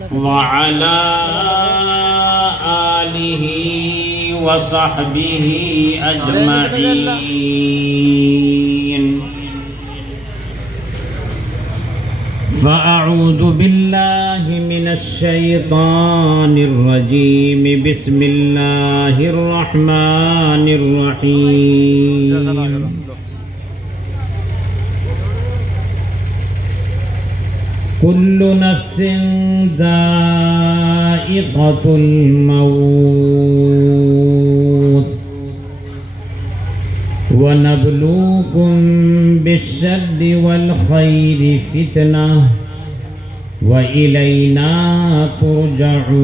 وعلى آله وصحبه أجمعين. فأعوذ بالله من الشيطان الرجيم. بسم الله الرحمن الرحيم. كل نفس ذائقة الموت ونبلوكم بالشر والخير فتنة وإلينا ترجعون.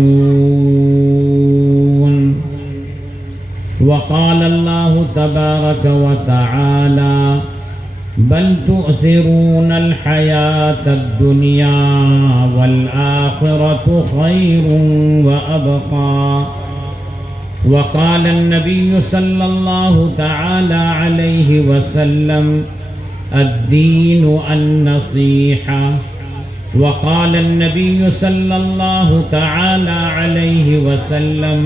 وقال الله تبارك وتعالى: بل تؤثرون الحياة الدنيا والآخرة خير وأبقى. وقال النبي صلى الله تعالى عليه وسلم: الدين النصيحة. وقال النبي صلى الله تعالى عليه وسلم: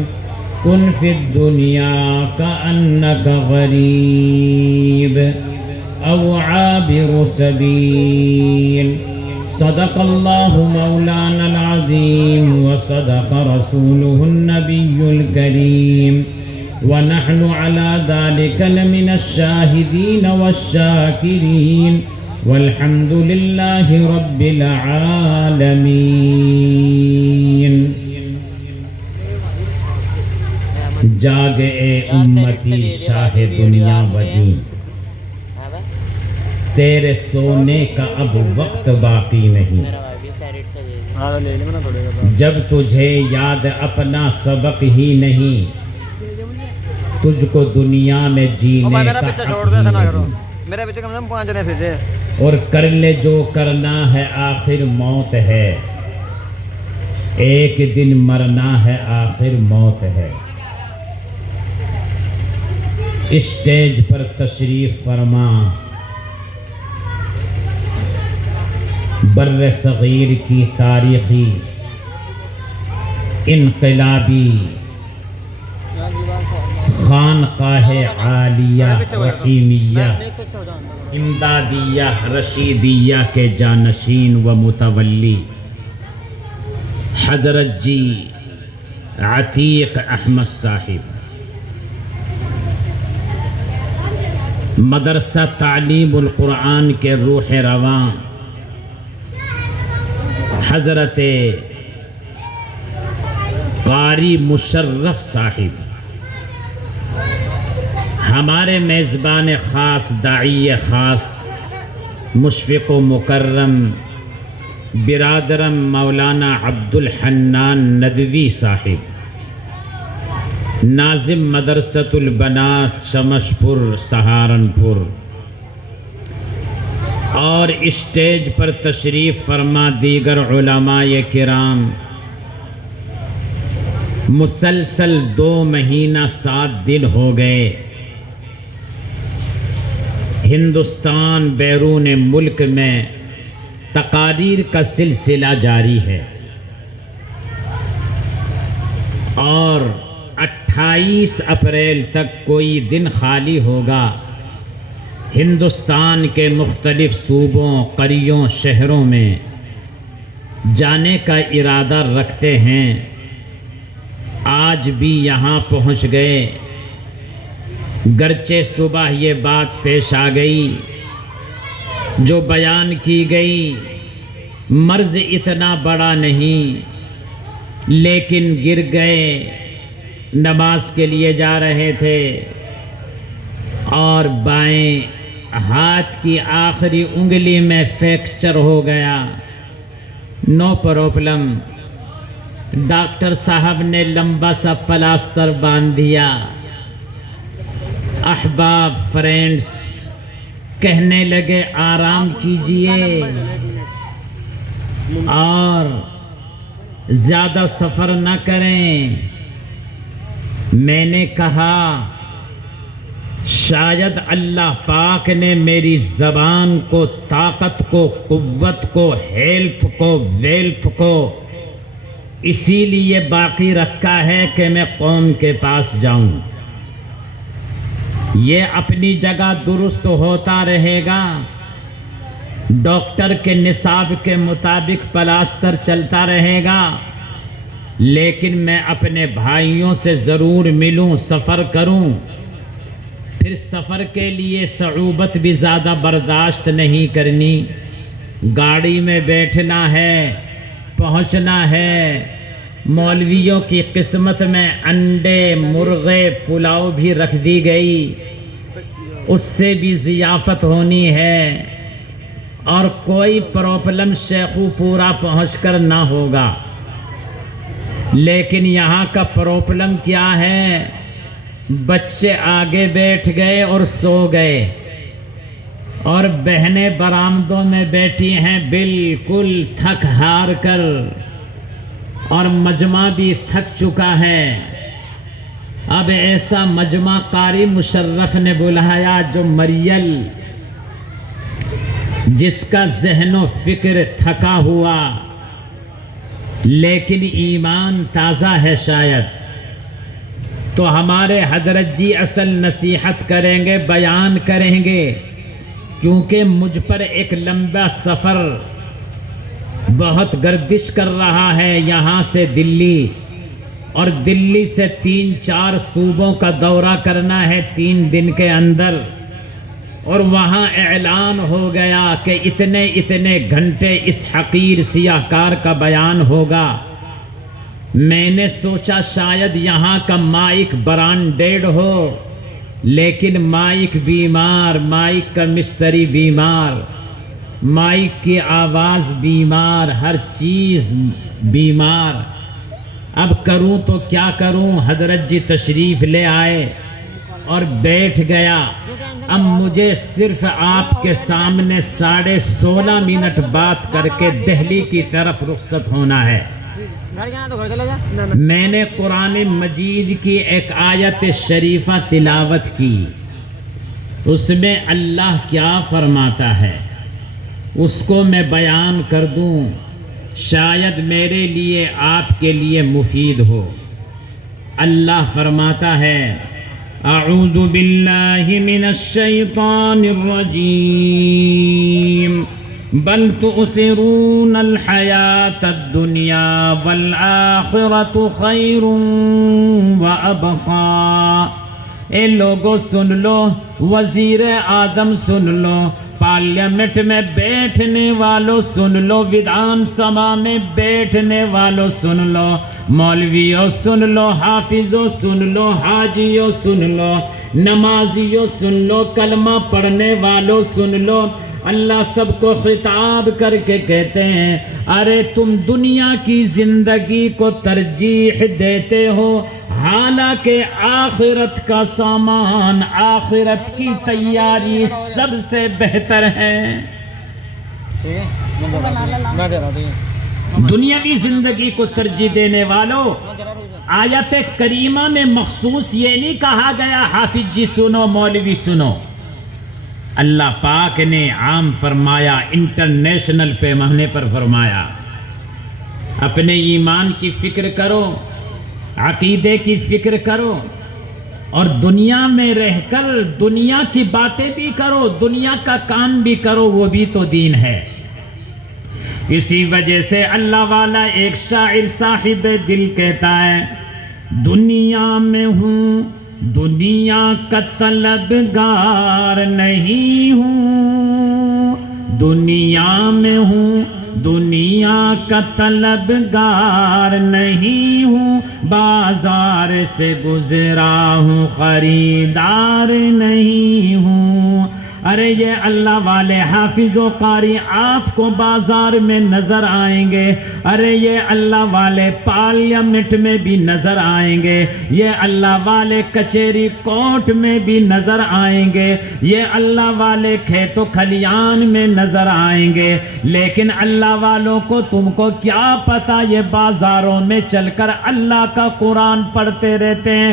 كن في الدنيا كأنك غريب أو عابر سبيل. صدق الله مولانا العظيم وصدق رسوله النبي الكريم، ونحن على ذلك لمن الشاهدين والشاكرين، والحمد لله رب العالمين. جاگ اے امتی شاہ دنیا وجی، تیرے سونے کا اب وقت باقی نہیں. جب تجھے یاد اپنا سبق ہی نہیں، تجھ کو دنیا میں جینے کا حق ہی نہیں. اور کر لے جو کرنا ہے، آخر موت ہے. ایک دن مرنا ہے، آخر موت ہے. اسٹیج پر تشریف فرما بر صغیر کی تاریخی انقلابی خانقاہ عالیہ رحیمیہ امدادیہ رشیدیہ کے جانشین و متولی حضرت جی عتیق احمد صاحب، مدرسہ تعلیم القرآن کے روح رواں حضرت قاری مشرف صاحب، ہمارے میزبان خاص داعی خاص مشفق و مکرم برادرم مولانا عبدالحنان ندوی صاحب، ناظم مدرسۃ البناس شمش پور سہارنپور، اور اسٹیج پر تشریف فرما دیگر علماء کرام. مسلسل 2 مہینہ 7 دن ہو گئے ہندوستان بیرون ملک میں تقاریر کا سلسلہ جاری ہے، اور 28 اپریل تک کوئی دن خالی ہوگا. ہندوستان کے مختلف صوبوں، قریوں، شہروں میں جانے کا ارادہ رکھتے ہیں. آج بھی یہاں پہنچ گئے، گرچہ صبح یہ بات پیش آ گئی جو بیان کی گئی. مرض اتنا بڑا نہیں، لیکن گر گئے. نماز کے لیے جا رہے تھے اور بائیں ہاتھ کی آخری انگلی میں فریکچر ہو گیا. No problem. ڈاکٹر صاحب نے لمبا سا پلاسٹر باندھ دیا. احباب فرینڈز کہنے لگے آرام کیجئے اور زیادہ سفر نہ کریں. میں نے کہا شاید اللہ پاک نے میری زبان کو، طاقت کو، قوت کو، ہیلتھ کو، ویلتھ کو اسی لیے باقی رکھا ہے کہ میں قوم کے پاس جاؤں. یہ اپنی جگہ درست ہوتا رہے گا، ڈاکٹر کے نصاب کے مطابق پلاستر چلتا رہے گا، لیکن میں اپنے بھائیوں سے ضرور ملوں، سفر کروں. پھر سفر کے لیے صعوبت بھی زیادہ برداشت نہیں کرنی. گاڑی میں بیٹھنا ہے، پہنچنا ہے. مولویوں کی قسمت میں انڈے، مرغے، پلاؤ بھی رکھ دی گئی، اس سے بھی ضیافت ہونی ہے. اور کوئی پرابلم شیخو پورا پہنچ کر نہ ہوگا. لیکن یہاں کا پرابلم کیا ہے؟ بچے آگے بیٹھ گئے اور سو گئے، اور بہنیں برآمدوں میں بیٹھی ہیں بالکل تھک ہار کر، اور مجمع بھی تھک چکا ہے. اب ایسا مجمع قاری مشرف نے بلایا جو مریل، جس کا ذہن و فکر تھکا ہوا لیکن ایمان تازہ ہے شاید. تو ہمارے حضرت جی اصل نصیحت کریں گے، بیان کریں گے، کیونکہ مجھ پر ایک لمبا سفر بہت گردش کر رہا ہے، یہاں سے دلی، اور دلی سے 3-4 صوبوں کا دورہ کرنا ہے 3 دن کے اندر. اور وہاں اعلان ہو گیا کہ اتنے اتنے گھنٹے اس حقیر سیاہ کار کا بیان ہوگا. میں نے سوچا شاید یہاں کا مائک برانڈیڈ ہو، لیکن مائک بیمار، مائک کا مستری بیمار، مائک کی آواز بیمار، ہر چیز بیمار. اب کروں تو کیا کروں؟ حضرت جی تشریف لے آئے اور بیٹھ گیا. اب مجھے صرف آپ کے سامنے 16.5 منٹ بات کر کے دہلی کی طرف رخصت ہونا ہے. میں نے قرآن مجید کی ایک آیت شریفہ تلاوت کی، اس میں اللہ کیا فرماتا ہے اس کو میں بیان کر دوں، شاید میرے لیے آپ کے لیے مفید ہو. اللہ فرماتا ہے: اعوذ باللہ من الشیطان الرجیم بل تؤثرون الحیاة الدنیا والآخرۃ خیر وابقا. اے لوگوں سن لو، وزیر اعظم سن لو، پارلیمنٹ میں بیٹھنے والوں سن لو، ودھان سبھا میں بیٹھنے والوں سن لو، مولویوں سن لو، حافظوں سن لو، حاجیوں سن لو، نمازیوں سن لو، کلمہ پڑھنے والوں سن لو. اللہ سب کو خطاب کر کے کہتے ہیں: ارے تم دنیا کی زندگی کو ترجیح دیتے ہو، حالانکہ آخرت کا سامان، آخرت کی تیاری سب سے بہتر ہے. دنیاوی زندگی کو ترجیح دینے والوں، آیت کریمہ میں مخصوص یہ نہیں کہا گیا حافظ جی سنو، مولوی سنو. اللہ پاک نے عام فرمایا، انٹرنیشنل پیمانے پر فرمایا. اپنے ایمان کی فکر کرو، عقیدے کی فکر کرو، اور دنیا میں رہ کر دنیا کی باتیں بھی کرو، دنیا کا کام بھی کرو، وہ بھی تو دین ہے. اسی وجہ سے اللہ والا ایک شاعر صاحب دل کہتا ہے: دنیا میں ہوں، دنیا کا طلبگار نہیں ہوں، دنیا میں ہوں، دنیا کا طلبگار نہیں ہوں، بازار سے گزرا ہوں، خریدار نہیں ہوں. ارے یہ اللہ والے حافظ و قاری آپ کو بازار میں نظر آئیں گے، ارے یہ اللہ والے پارلیمنٹ میں بھی نظر آئیں گے، یہ اللہ والے کچہری کورٹ میں بھی نظر آئیں گے، یہ اللہ والے کھیت و کھلیان میں نظر آئیں گے. لیکن اللہ والوں کو، تم کو کیا پتا، یہ بازاروں میں چل کر اللہ کا قرآن پڑھتے رہتے ہیں،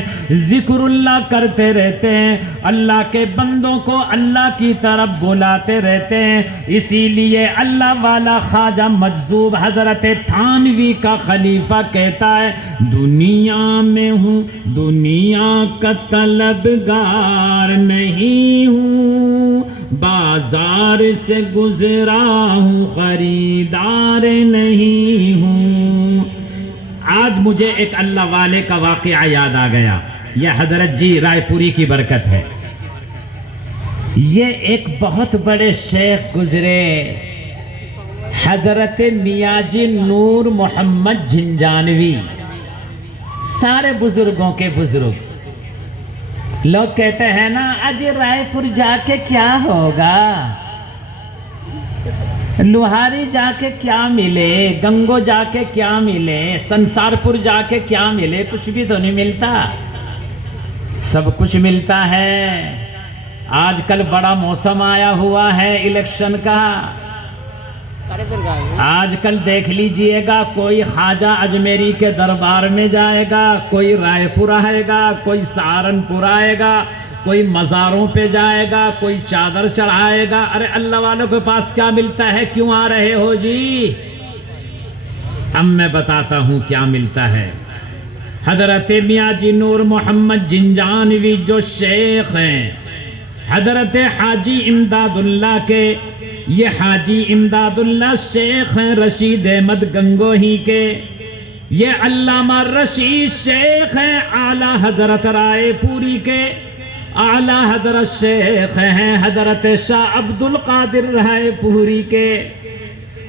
ذکر اللہ کرتے رہتے ہیں، اللہ کے بندوں کو اللہ کی طرف بلاتے رہتے ہیں. اسی لیے اللہ والا خواجہ مجذوب حضرت تھانوی کا خلیفہ کہتا ہے دنیا میں ہوں دنیا کا طلبگار نہیں ہوں, بازار سے گزرا ہوں خریدار نہیں ہوں. آج مجھے ایک اللہ والے کا واقعہ یاد آ گیا. یہ حضرت جی رائے پوری کی برکت ہے. یہ ایک بہت بڑے شیخ گزرے, حضرت میاں جی نور محمد جھنجانوی, سارے بزرگوں کے بزرگ. لوگ کہتے ہیں نا اج رائے پور جا کے کیا ہوگا, لوہاری جا کے کیا ملے, گنگو جا کے کیا ملے, سنسار پور جا کے کیا ملے, کچھ بھی تو نہیں ملتا. سب کچھ ملتا ہے. آج کل بڑا موسم آیا ہوا ہے الیکشن کا. آج کل دیکھ لیجئے گا, کوئی خواجہ اجمیری کے دربار میں جائے گا, کوئی رائے پور آئے گا, کوئی سہارنپور آئے گا, کوئی مزاروں پہ جائے گا, کوئی چادر چڑھائے گا. ارے اللہ والوں کے پاس کیا ملتا ہے, کیوں آ رہے ہو جی؟ اب میں بتاتا ہوں کیا ملتا ہے. حضرت میاں جی نور محمد جھنجانوی جو شیخ ہیں, حضرت حاجی امداد اللہ کے, یہ حاجی امداد اللہ شیخ ہیں رشید احمد گنگوہی کے. یہ علامہ رشید شیخ ہیں اعلیٰ حضرت رائے پوری کے. اعلیٰ حضرت شیخ ہیں حضرت شاہ عبد القادر رائے پوری کے.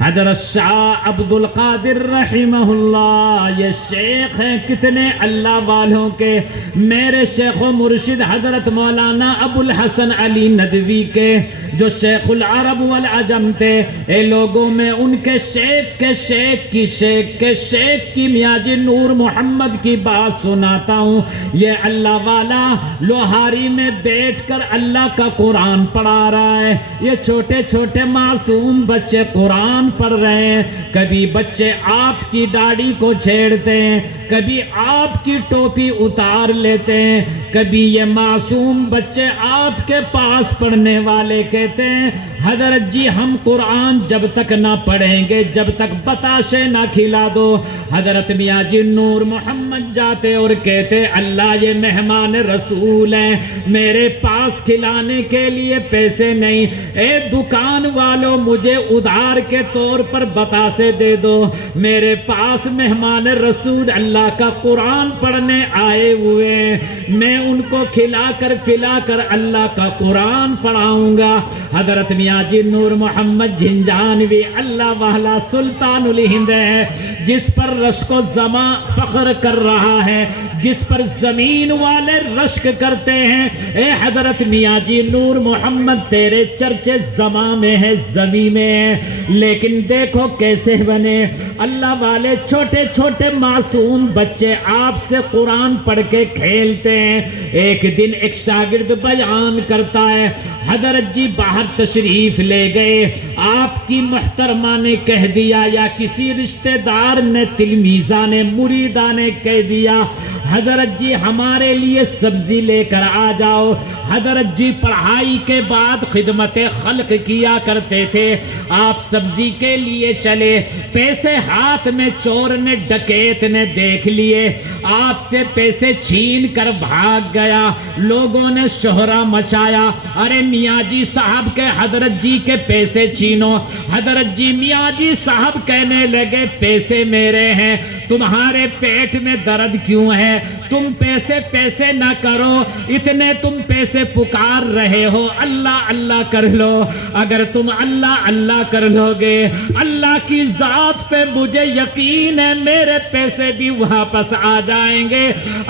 حضرت شاہ عبد القادر رحمہ اللہ یہ شیخ ہیں کتنے اللہ والوں کے. میرے شیخ و مرشد حضرت مولانا ابو الحسن علی ندوی کے, جو شیخ العرب والعجم تھے. اے لوگوں میں ان کے شیخ کے شیخ کی شیخ کے شیخ کی میاں جی نور محمد کی بات سناتا ہوں. یہ اللہ والا لوہاری میں بیٹھ کر اللہ کا قرآن پڑھا رہا ہے. یہ چھوٹے چھوٹے معصوم بچے قرآن پڑھ رہے ہیں. کبھی بچے آپ کی داڑھی کو چھیڑتے ہیں, کبھی آپ کی ٹوپی اتار لیتے ہیں, کبھی یہ معصوم بچے آپ کے پاس پڑھنے والے کہتے ہیں حضرت جی ہم قرآن جب تک نہ پڑھیں گے جب تک بتاشے نہ کھلا دو. حضرت میاں جی نور محمد جاتے اور کہتے اللہ یہ مہمان رسول ہیں, میرے پاس کھلانے کے لیے پیسے نہیں, اے دکان والوں مجھے ادھار کے طور پر بتاسے دے دو. میرے پاس مہمان رسول اللہ کا قرآن پڑھنے آئے ہوئے, میں ان کو کھلا کر پلا کر اللہ کا قرآن پڑھاؤں گا. حضرت میاں جی نور محمد جھنجانوی اللہ والا سلطان الہند ہے, جس پر رشک و زماں فخر کر رہا ہے, جس پر زمین والے رشک کرتے ہیں. اے حضرت میاں جی نور محمد تیرے چرچے زماں میں ہے زمین میں ہے, لیکن دیکھو کیسے بنے. اللہ والے چھوٹے چھوٹے معصوم بچے آپ سے قرآن پڑھ کے کھیلتے ہیں. ایک دن ایک شاگرد بیان کرتا ہے حضرت جی باہر تشریف لے گئے, آپ کی محترمہ نے کہہ دیا یا کسی رشتہ دار نے تلمیذہ نے مریدہ نے کہہ دیا حضرت جی ہمارے لیے سبزی لے کر آ جاؤ. حضرت جی پڑھائی کے بعد خدمت خلق کیا کرتے تھے. آپ سبزی کے لیے چلے, پیسے ہاتھ میں چور نے ڈکیت نے دیکھ لیے, آپ سے پیسے چھین کر بھاگ گیا. لوگوں نے شہرہ مچایا, ارے میاں جی صاحب کے حضرت جی کے پیسے چھینو. حضرت جی میاں جی صاحب کہنے لگے پیسے میرے ہیں, تمہارے پیٹ میں درد کیوں ہے, تم پیسے نہ کرو, اتنے تم پیسے پکار رہے ہو, اللہ اللہ کر لو. اگر تم اللہ اللہ کر لو گے اللہ کی ذات پہ مجھے یقین ہے میرے پیسے بھی واپس آ جائیں گے.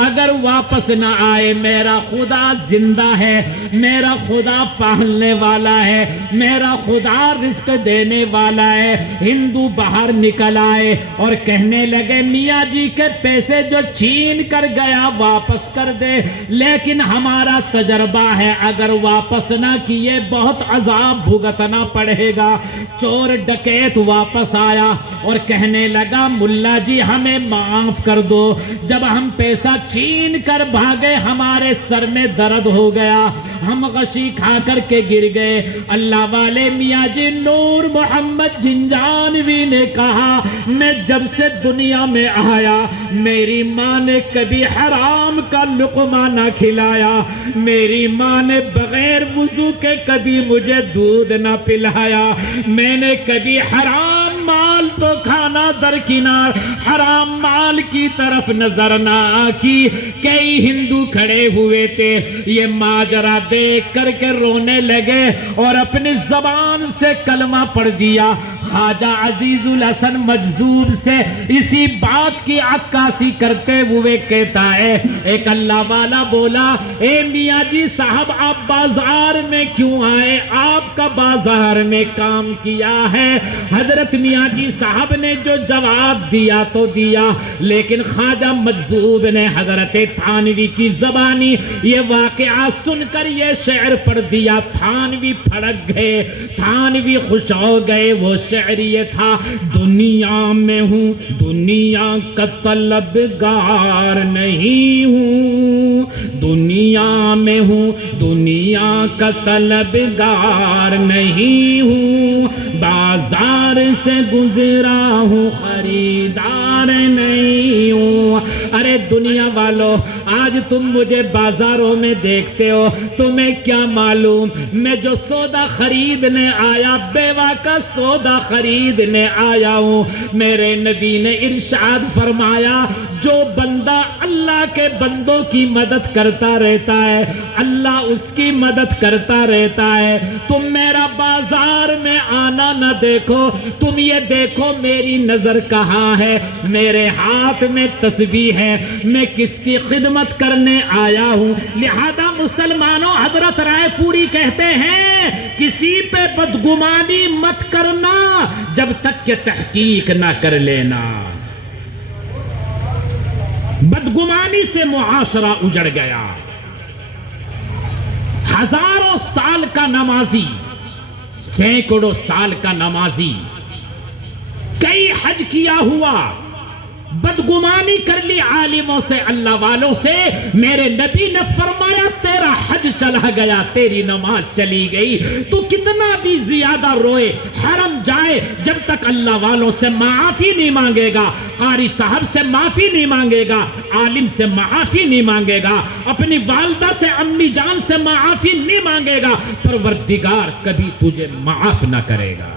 اگر واپس نہ آئے میرا خدا زندہ ہے, میرا خدا پالنے والا ہے, میرا خدا رزق دینے والا ہے. ہندو باہر نکل آئے اور کہنے لگے میاں جی کے پیسے جو چھین کر گئے گیا واپس کر دے، لیکن ہمارا تجربہ ہے اگر واپس نہ کیے بہت عذاب بھگتنا پڑے گا۔ چور ڈکیت واپس آیا اور کہنے لگا ملا جی ہمیں معاف کر دو، جب ہم پیسہ چھین کر بھاگے ہمارے سر میں درد ہو گیا، ہم غشی کھا کر کے گر گئے۔ اللہ والے میاں جی نور محمد جنجانوی نے کہا میں جب سے دنیا میں آیا میری ماں نے کبھی حرام کا لقمہ نہ کھلایا، میری ماں نے بغیر وضو کے کبھی مجھے دودھ نہ پلایا، میں نے کبھی حرام مال تو کھانا درکنار حرام مال کی طرف نظر نہ کی۔ کئی ہندو کھڑے ہوئے تھے، یہ ماجرا دیکھ کر کے رونے لگے اور اپنی زبان سے کلمہ پڑھ دیا۔ خواجہ عزیز الحسن مجذوب سے اسی بات کی عکاسی کرتے ہوئے کہتا ہے ایک اللہ والا بولا اے میاں جی صاحب آپ بازار میں کیوں آئے، آپ کا بازار میں کام کیا ہے؟ حضرت میاں جی صاحب نے جو جواب دیا تو دیا، لیکن خواجہ مجذوب نے حضرت تھانوی کی زبانی یہ واقعہ سن کر یہ شعر پڑھ دیا۔ تھانوی پھڑک گئے، تھانوی خوش ہو گئے۔ وہ شعر یہ تھا دنیا میں ہوں دنیا کا طلبگار نہیں ہوں، دنیا میں ہوں دنیا کا طلبگار نہیں ہوں، بازار سے گزرا ہوں خریدار نہیں ہوں۔ ارے دنیا والو آج تم مجھے بازاروں میں دیکھتے ہو، تمہیں کیا معلوم میں جو سودا خریدنے آیا بیوہ کا سودا خریدنے آیا ہوں۔ میرے نبی نے ارشاد فرمایا جو بندہ اللہ کے بندوں کی مدد کرتا رہتا ہے اللہ اس کی مدد کرتا رہتا ہے۔ تم میرا بازار میں آنا نہ دیکھو، تم یہ دیکھو میری نظر کہاں ہے، میرے ہاتھ میں تسبیح ہے، میں کس کی خدمت کرنے آیا ہوں۔ لہذا مسلمانوں حضرت رائے پوری کہتے ہیں کسی پہ بدگمانی مت کرنا جب تک کہ تحقیق نہ کر لینا۔ بدگمانی سے معاشرہ اجڑ گیا۔ ہزاروں سال کا نمازی، سینکڑوں سال کا نمازی، کئی حج کیا ہوا، بدگمانی کر لی عالموں سے اللہ والوں سے، میرے نبی نے فرمایا تیرا حج چلا گیا تیری نماز چلی گئی۔ تو کتنا بھی زیادہ روئے حرم جائے جب تک اللہ والوں سے معافی نہیں مانگے گا، قاری صاحب سے معافی نہیں مانگے گا، عالم سے معافی نہیں مانگے گا، اپنی والدہ سے امی جان سے معافی نہیں مانگے گا، پروردگار کبھی تجھے معاف نہ کرے گا۔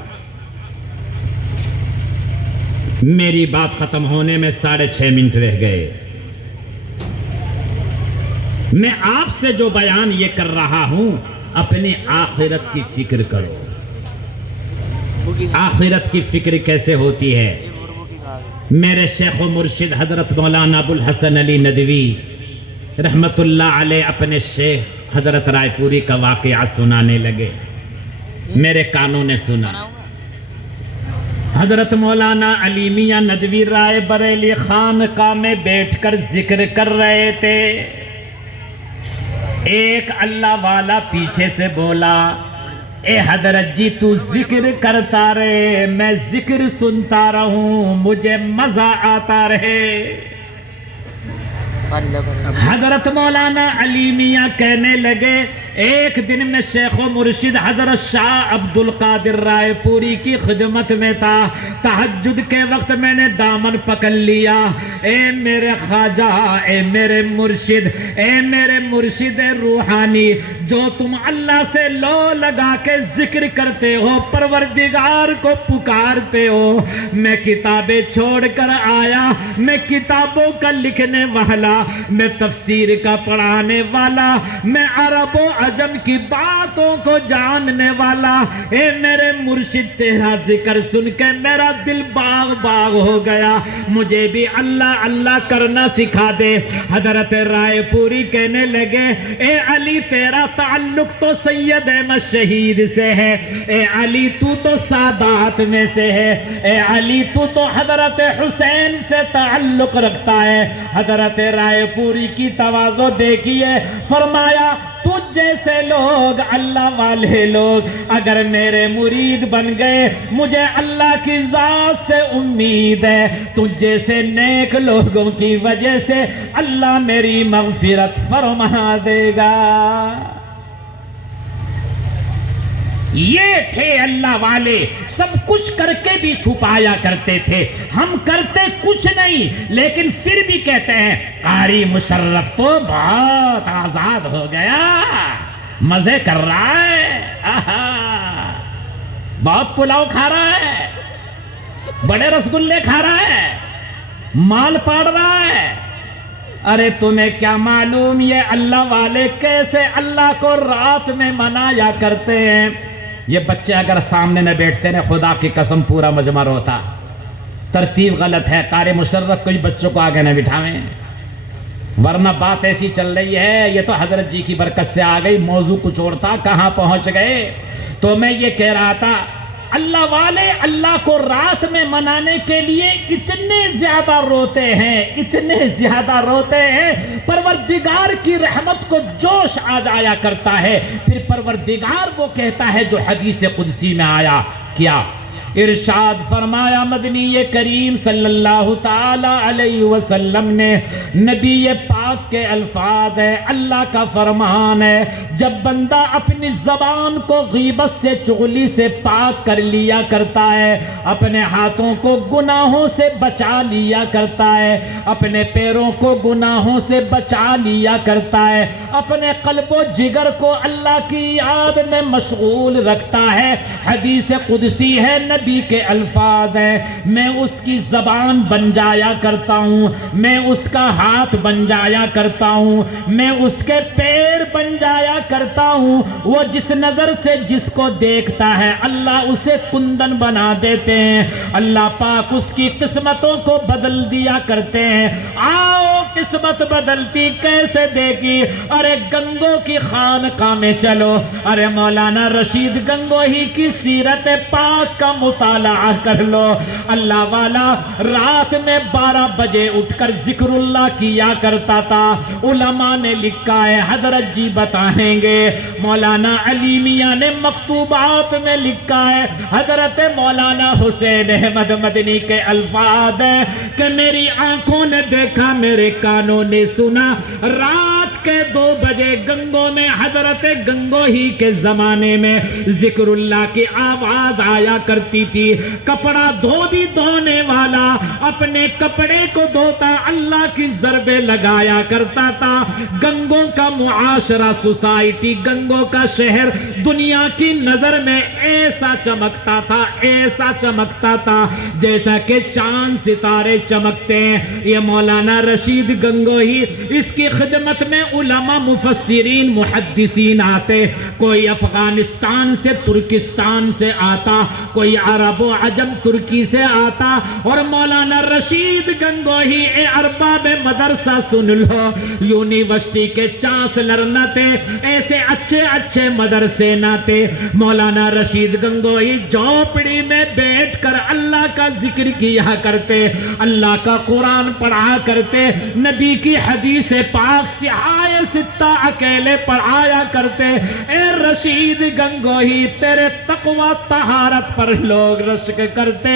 میری بات ختم ہونے میں 6.5 منٹ رہ گئے۔ میں آپ سے جو بیان یہ کر رہا ہوں اپنی آخرت کی فکر کرو۔ آخرت کی فکر کیسے ہوتی ہے؟ میرے شیخ و مرشد حضرت مولانا ابو الحسن علی ندوی رحمت اللہ علیہ اپنے شیخ حضرت رائے پوری کا واقعہ سنانے لگے، میرے کانوں نے سنا۔ حضرت مولانا علی میاں ندوی رائے بریلی خانقاہ میں بیٹھ کر ذکر کر رہے تھے۔ ایک اللہ والا پیچھے سے بولا اے حضرت جی تو ذکر کرتا رہے، میں ذکر سنتا رہوں، مجھے مزہ آتا رہے۔ حضرت مولانا علی میاں کہنے لگے ایک دن میں شیخ و مرشد حضرت شاہ عبد القادر رائے پوری کی خدمت میں تھا، تہجد کے وقت میں نے دامن پکڑ لیا، اے میرے خواجہ، اے میرے مرشد روحانی، جو تم اللہ سے لو لگا کے ذکر کرتے ہو، پروردگار کو پکارتے ہو، میں کتابیں چھوڑ کر آیا، میں کتابوں کا لکھنے والا، میں تفسیر کا پڑھانے والا، میں عرب و عجم کی باتوں کو جاننے والا، اے میرے مرشد تیرا ذکر سن کے میرا دل باغ باغ ہو گیا، مجھے بھی اللہ اللہ کرنا سکھا دے۔ حضرت رائے پوری کہنے لگے اے علی تیرا تعلق تو سید احمد شہید سے ہے، اے علی تو تو سادات میں سے ہے، اے علی تو تو حضرت حسین سے تعلق رکھتا ہے۔ حضرت رائے پوری کی تواضع دیکھیے، فرمایا تجھ جیسے لوگ اللہ والے لوگ اگر میرے مرید بن گئے مجھے اللہ کی ذات سے امید ہے، تجھ جیسے نیک لوگوں کی وجہ سے اللہ میری مغفرت فرما دے گا۔ یہ تھے اللہ والے، سب کچھ کر کے بھی چھپایا کرتے تھے، ہم کرتے کچھ نہیں لیکن پھر بھی کہتے ہیں قاری مشرف تو بہت آزاد ہو گیا، مزے کر رہا ہے، بہت پلاؤ کھا رہا ہے، بڑے رسگلے کھا رہا ہے، مال پاڑ رہا ہے۔ ارے تمہیں کیا معلوم یہ اللہ والے کیسے اللہ کو رات میں منایا کرتے ہیں۔ یہ بچے اگر سامنے نہ بیٹھتے نا خدا کی قسم پورا مجمع روتا۔ ترتیب غلط ہے، قاری مشرف کوئی بچوں کو آگے نہ بٹھاویں، ورنہ بات ایسی چل رہی ہے، یہ تو حضرت جی کی برکت سے آ گئی، موضوع کچھ اور تھا، کہاں پہنچ گئے۔ تو میں یہ کہہ رہا تھا اللہ والے اللہ کو رات میں منانے کے لیے اتنے زیادہ روتے ہیں، اتنے زیادہ روتے ہیں، پروردگار کی رحمت کو جوش آ جایا کرتا ہے، پھر پروردگار وہ کہتا ہے جو حدیث قدسی میں آیا کیا، ارشاد فرمایا مدنی کریم صلی اللہ تعالی علیہ وسلم نے، نبی پاک کے الفاظ ہے، اللہ کا فرمان ہے، جب بندہ اپنی زبان کو غیبت سے چغلی سے پاک کر لیا کرتا ہے، اپنے ہاتھوں کو گناہوں سے بچا لیا کرتا ہے، اپنے پیروں کو گناہوں سے بچا لیا کرتا ہے، اپنے قلب و جگر کو اللہ کی یاد میں مشغول رکھتا ہے، حدیث قدسی ہے، نبی کے الفاظ ہیں، میں اس کی زبان بن جایا کرتا ہوں، میں اس کا ہاتھ بن جایا کرتا ہوں، میں اس کے پیر بن جایا کرتا ہوں، وہ جس نظر سے جس کو دیکھتا ہے اللہ اسے کندن بنا دیتے ہیں، اللہ پاک اس کی قسمتوں کو بدل دیا کرتے ہیں۔ آؤ قسمت بدلتی کیسے دیکھی، ارے گنگو کی خانقاہ میں چلو، ارے مولانا رشید گنگوہی کی سیرت پاک کا مطالعہ کر لو، اللہ والا رات میں 12 بجے اٹھ کر ذکر اللہ کیا کرتا تھا، علماء نے لکھا ہے، حضرت جی بتائیں گے، مولانا علی میاں نے مکتوبات میں لکھا ہے، حضرت مولانا حسین احمد مدنی کے الفاظ ہیں کہ میری آنکھوں نے دیکھا، میرے کانوں نے سنا، رات کے 2 بجے گنگوں میں حضرت گنگو ہی کے زمانے میں ذکر اللہ کی آواز آیا کرتی تھی، کپڑا بھی دھونے والا اپنے کپڑے کو دھوتا اللہ کی ضربیں لگایا کرتا تھا، گنگوں کا معاشرہ سوسائٹی، گنگوں کا شہر دنیا کی نظر میں ایسا چمکتا تھا، ایسا چمکتا تھا جیسا کہ چاند ستارے چمکتے ہیں۔ یہ مولانا رشید گنگوہی، اس کی خدمت میں علماء مفسرین محدثین آتے، کوئی افغانستان سے ترکستان سے آتا، کوئی عرب و عجم ترکی سے آتا، اور مولانا رشید گنگوہی اے ارباب مدرسہ سن لو، یونیورسٹی کے چانسلر نہ تھے، ایسے اچھے اچھے مدرسے نہ تھے، مولانا رشید گنگوہی جھونپڑی میں بیٹھ کر اللہ کا ذکر کیا کرتے، اللہ کا قرآن پڑھا کرتے، نبی کی حدیث پاک سیاہ ستہ اکیلے پڑھایا کرتے۔ اے رشید گنگوہی تیرے تقوی طہارت پر لوگ رشک کرتے۔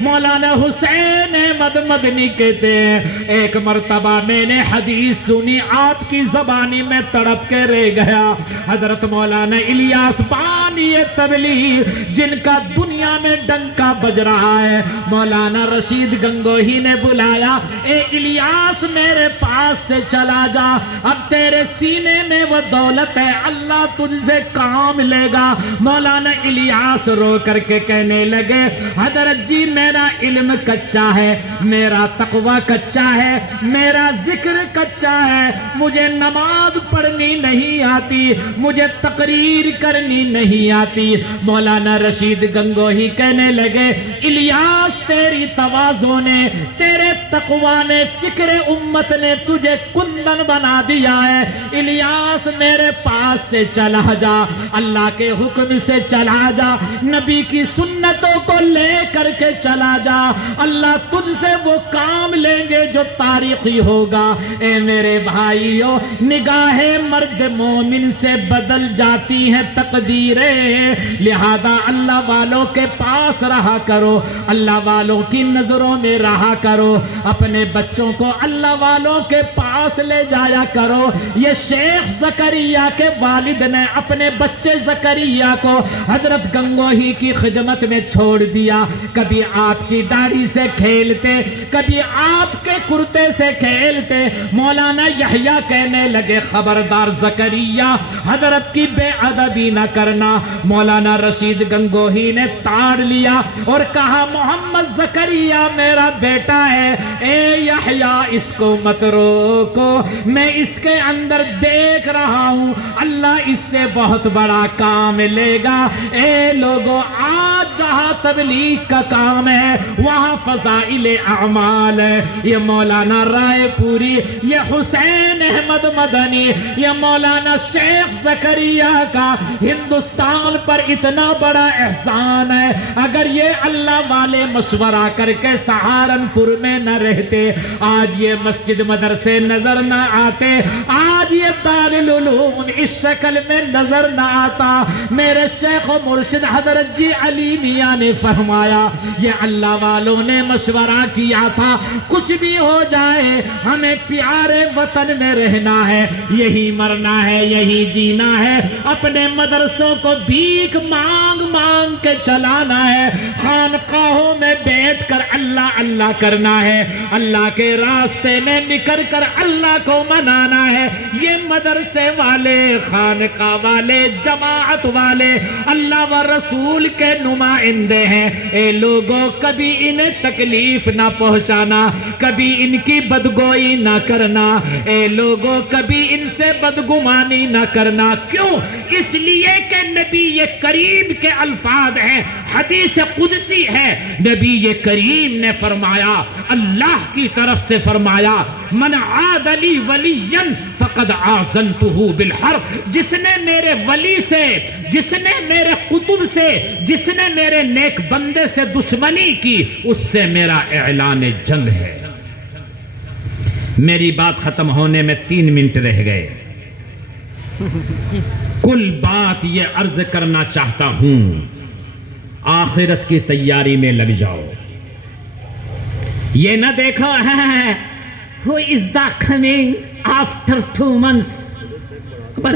مولانا حسین احمد مدنی کہتے ہیں ایک مرتبہ میں نے حدیث سنی، آپ کی زبانی میں تڑپ کے رہ گیا، حضرت مولانا الیاس بانی تبلیغ جن کا دنیا میں ڈنکا بج رہا ہے، مولانا رشید گنگوہی نے بلایا، اے الیاس میرے پاس سے چلا جا، اب تیرے سینے میں وہ دولت ہے، اللہ تجھ سے کام لے گا۔ مولانا الیاس رو کر کے کہنے لگے حضرت جی میرا علم کچا ہے، میرا تقوی کچا ہے، میرا ذکر کچا ہے، مجھے نماز پڑھنی نہیں آتی، مجھے تقریر کرنی نہیں آتی۔ مولانا رشید گنگوہی کہنے لگے الیاس تیری تواضع نے، تیرے تقوی نے، فکر امت نے تجھے کندن بنا دیا ہے۔ الیاس میرے پاس سے چلا جا، اللہ کے حکم سے چلا جا، نبی کی سنتوں کو لے کر کے چلا جا، اللہ تجھ سے وہ کام لیں گے جو تاریخی ہوگا۔ اے میرے بھائیو، نگاہ مرد مومن سے بدل جاتی ہیں تقدیریں، لہذا اللہ والوں کے پاس رہا کرو، اللہ والوں کی نظروں میں رہا کرو، اپنے بچوں کو اللہ والوں کے پاس لے جایا کرو۔ یہ شیخ زکریا کے والد نے اپنے بچے زکریا کو حضرت گنگوہی کی خدمت میں چھوڑ دیا، کبھی آپ کی داڑھی سے کھیلتے، کبھی آپ کے کرتے سے کھیلتے۔ مولانا یحییٰ کہنے لگے خبردار زکریا، حضرت کی بے ادبی نہ کرنا۔ مولانا رشید گنگوہی نے تاڑ لیا اور کہا محمد زکریا میرا بیٹا ہے، اے یحییٰ اس کو مت روکو، میں اس کے اندر دیکھ رہا ہوں اللہ اس سے بہت بڑا کام لے گا۔ اے لوگوں، آج جہاں تبلیغ کا کام ہے وہاں فضائل اعمال ہے۔ یہ مولانا رائے پوری، یہ حسین احمد مدنی، یہ مولانا شیخ زکریا کا ہندوستان پر اتنا بڑا احسان ہے۔ اگر یہ اللہ والے مشورہ کر کے سہارنپور میں نہ رہتے، آج یہ مسجد مدرسے نظر نہ آتے، آج یہ دارالعلوم اس شکل میں نظر نہ آتا۔ میرے شیخ و مرشد حضرت جی علی میاں نے فرمایا یہ اللہ والوں نے مشورہ کیا تھا، کچھ بھی ہو جائے ہمیں پیارے وطن میں رہنا ہے، یہی مرنا ہے، یہی جینا ہے، اپنے مدرسوں کو بھیک مانگ مانگ کے چلانا ہے، خانقاہوں میں بیٹھ کر اللہ اللہ کرنا ہے، اللہ کے راستے میں نکل کر اللہ کو منانا ہے۔ یہ مدرسے والے، خانقاہ والے، جماعت والے اللہ و رسول کے نمائندے ہیں۔ اے لوگوں، کبھی انہیں تکلیف نہ پہنچانا، کبھی ان کی بدگوئی نہ کرنا، اے لوگوں کبھی ان سے بدگمانی نہ کرنا۔ کیوں؟ اس لیے کہ نبی کریم کے الفاظ ہیں، حدیث قدسی ہے، نبی کریم نے فرمایا، اللہ کی طرف سے فرمایا من عاد لی ولیا فقد آذنتہ بالحرب، جس نے میرے ولی سے، جس نے میرے قطب سے، جس نے میرے نیک بندے سے دشمنی کی، اس سے میرا اعلان جنگ ہے۔ میری بات ختم ہونے میں 3 منٹ رہ گئے، کل بات یہ عرض کرنا چاہتا ہوں، آخرت کی تیاری میں لگ جاؤ۔ یہ نہ دیکھو ہے who is the coming after 2 months, but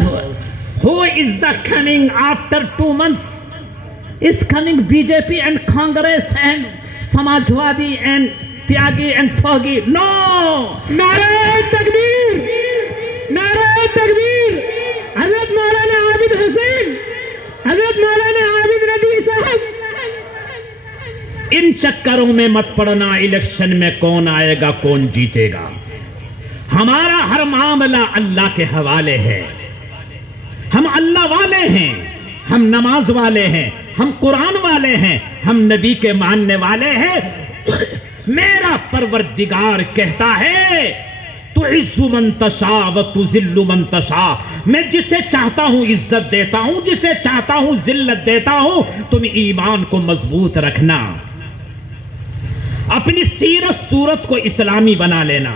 who is the coming after 2 months is coming BJP and Congress and Samajwadi and Tyagi and Foggy. No! نعرہ تکبیر، نعرہ تکبیر، حضرت مولانا عابد حسین، حضرت مولانا عابد ندوی صاحب۔ ان چکروں میں مت پڑنا، الیکشن میں کون آئے گا کون جیتے گا، ہمارا ہر معاملہ اللہ کے حوالے ہے۔ ہم اللہ والے ہیں، ہم نماز والے ہیں، ہم قرآن والے ہیں، ہم نبی کے ماننے والے ہیں۔ میرا پروردگار کہتا ہے تُعِزُّ مَن تَشَاءُ وَتُذِلُّ مَن تَشَاءُ، میں جسے چاہتا ہوں عزت دیتا ہوں، جسے چاہتا ہوں ذلت دیتا ہوں۔ تم ایمان کو مضبوط رکھنا، اپنی سیرت صورت کو اسلامی بنا لینا۔